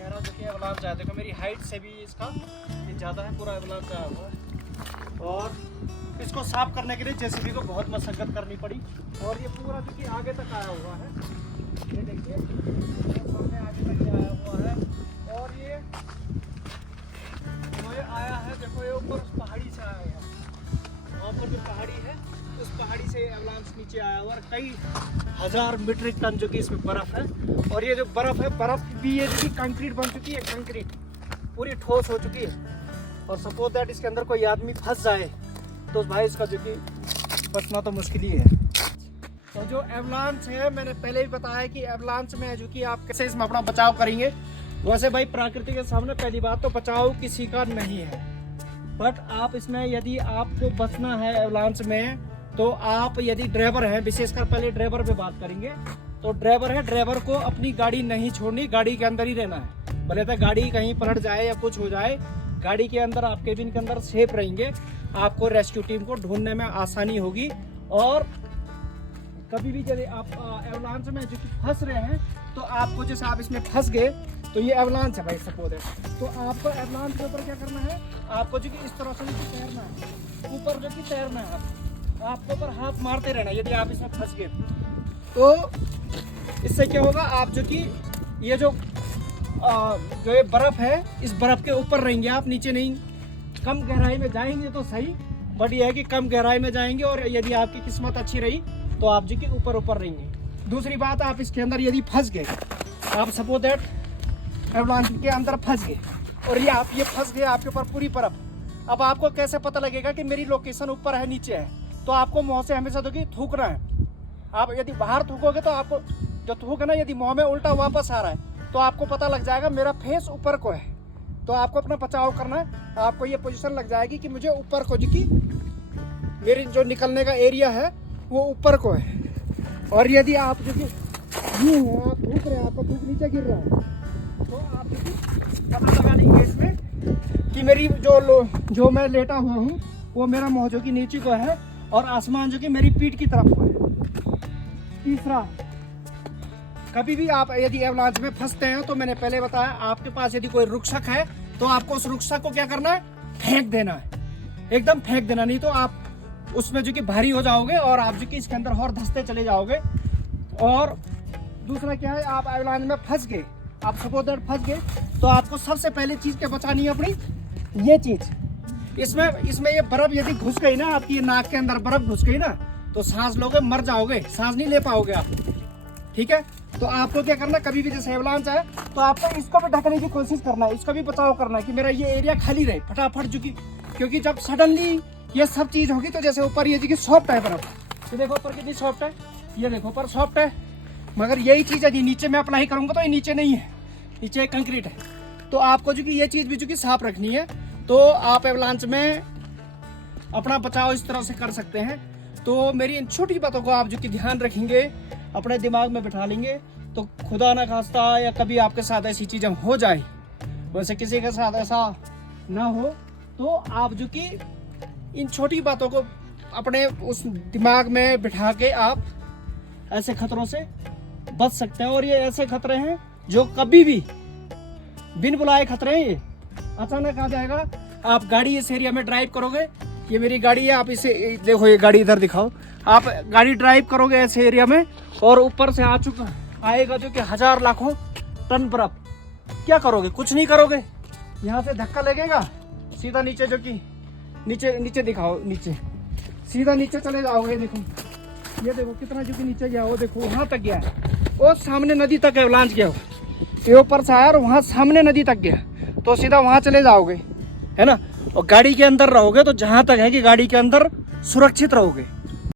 गहरा जो कि एवलांच आया, देखो मेरी हाइट से भी इसका ये ज़्यादा है, पूरा एवलांच आया हुआ है। और इसको साफ करने के लिए जेसीबी को बहुत मशक्कत करनी पड़ी। और ये पूरा जो कि आगे तक आया हुआ है, ये देखिए आगे तक आया हुआ है। और ये आया है, देखो ये ऊपर उस पहाड़ी से आया है, वहाँ पर जो पहाड़ी है उस पहाड़ी से एवलांच नीचे आया हुआ है। कई हजार मीट्रिक टन जो कि इसमें बर्फ है। और ये जो बर्फ है, बर्फ भी ये जो कि कंक्रीट बन चुकी है, कंक्रीट पूरी ठोस हो चुकी है। और सपोज दैट इसके अंदर कोई आदमी फंस जाए तो भाई इसका जो कि बचना तो मुश्किल ही है। तो जो एवलांच है, मैंने पहले ही बताया कि एवलांच में जो कि आप कैसे इसमें अपना बचाव करेंगे। वैसे भाई प्रकृति के सामने पहली बात तो बचाव किसी का नहीं है, बट आप इसमें यदि आपको बचना है एवलांच में, तो आप यदि ड्राइवर हैं, विशेषकर पहले ड्राइवर पे बात करेंगे, तो ड्राइवर है, ड्राइवर को अपनी गाड़ी नहीं छोड़नी, गाड़ी के अंदर ही रहना है। भले तो गाड़ी कहीं पलट जाए या कुछ हो जाए, गाड़ी के अंदर आप केबिन के अंदर सेफ रहेंगे, आपको रेस्क्यू टीम को ढूंढने में आसानी होगी। और कभी भी यदि आप एवलांच में जो कि फंस रहे हैं, तो आपको जैसे आप इसमें फंस गए, तो ये एवलांच है भाई सपोज है, तो आपको एवलांच के ऊपर क्या करना है, आपको जो कि इस तरह से तैरना है, ऊपर जो कि तैरना है, आपको ऊपर हाथ मारते रहना। यदि आप इसमें फंस गए तो इससे क्या होगा, आप जो कि ये जो ये बर्फ है, इस बर्फ के ऊपर रहेंगे आप, नीचे नहीं। कम गहराई में जाएंगे तो सही, बट ये है कि कम गहराई में जाएंगे, और यदि आपकी किस्मत अच्छी रही तो आप जो कि ऊपर ऊपर रहेंगे। दूसरी बात, आप इसके अंदर यदि फंस गए, आप सपोज दैट एवलांच के अंदर फंस गए, और ये आप ये फंस गए आपके ऊपर पूरी बर्फ, अब आपको कैसे पता लगेगा कि मेरी लोकेशन ऊपर है नीचे है? तो आपको मुँह से हमेशा तो कि थूकना है। आप यदि बाहर थूकोगे तो आपको जो थूक है ना, यदि मुँह में उल्टा वापस आ रहा है, तो आपको पता लग जाएगा मेरा फेस ऊपर को है, तो आपको अपना बचाव करना है। आपको ये पोजीशन लग जाएगी कि मुझे ऊपर को, जो कि मेरी जो निकलने का एरिया है वो ऊपर को है। और यदि आप जो कि यूँ है, आप थूक रहे हैं, आपका थूक नीचे गिर रहा है, तो आप जो कि पता लगा लेंगे इसमें कि मेरी जो मैं लेटा हुआ हूँ वो मेरा मुँह जो कि नीचे को है, और आसमान जो कि मेरी पीठ की तरफ को है। तीसरा, कभी भी आप यदि एवलांच में फंसते हैं, तो मैंने पहले बताया, आपके पास यदि कोई रुक्शक है तो आपको उस रुक्शक को क्या करना है, फेंक देना है, एकदम फेंक देना, नहीं तो आप उसमें जो कि भारी हो जाओगे और आप जो कि इसके अंदर और धंसते चले जाओगे। और दूसरा क्या है, आप एवलांच में फंस गए, आप सपोज दैट फंस गए, तो आपको सबसे पहले चीज क्या बचानी है अपनी, ये चीज। इसमें ये बर्फ यदि घुस गई ना, आपकी ये नाक के अंदर बर्फ घुस गई ना, तो सांस लोगे मर जाओगे, सांस नहीं ले पाओगे आप, ठीक है। तो आपको क्या करना, कभी भी जैसे एवलांच आए तो आपको इसको भी ढकने की कोशिश करना है, इसका भी बचाव करना है कि मेरा ये एरिया खाली रहे फटाफट, क्योंकि जब सडनली ये सब चीज होगी, तो जैसे ऊपर ये जी सॉफ्ट है बर्फ, तो देखो ऊपर कितनी सॉफ्ट है, ये देखो ऊपर सॉफ्ट है, मगर यही चीज है जी नीचे मैं अप्लाई करूंगा तो ये नीचे नहीं है, नीचे कंक्रीट है। तो आपको जो कि ये चीज भी जो कि साफ रखनी है, तो आप एवलांच में अपना बचाव इस तरह से कर सकते हैं। तो मेरी इन छोटी बातों को आप जो कि ध्यान रखेंगे, अपने दिमाग में बिठा लेंगे, तो खुदा ना खास्ता या कभी आपके साथ ऐसी चीज़ें हो जाए, वैसे किसी के साथ ऐसा ना हो, तो आप जो कि इन छोटी बातों को अपने उस दिमाग में बिठा के आप ऐसे खतरों से बच सकते हैं। और ये ऐसे खतरे हैं जो कभी भी बिन बुलाए खतरे हैं, ये अचानक आ जाएगा। आप गाड़ी इस एरिया में ड्राइव करोगे, ये मेरी गाड़ी है, आप इसे देखो, ये गाड़ी इधर दिखाओ, आप गाड़ी ड्राइव करोगे ऐसे एरिया में, और ऊपर से आएगा जो कि हजार लाखों टन बर्फ, क्या करोगे, कुछ नहीं करोगे। यहाँ से धक्का लगेगा, सीधा नीचे जो कि नीचे दिखाओ, नीचे सीधा नीचे चले जाओगे। देखो ये देखो कितना जो कि नीचे गया, वो देखो वहाँ तक गया, वो सामने नदी तक एवलांच गया, ये ऊपर से आया और वहाँ सामने नदी तक गया, तो सीधा वहाँ चले जाओगे, है ना। और गाड़ी के अंदर रहोगे तो जहाँ तक है कि गाड़ी के अंदर सुरक्षित रहोगे।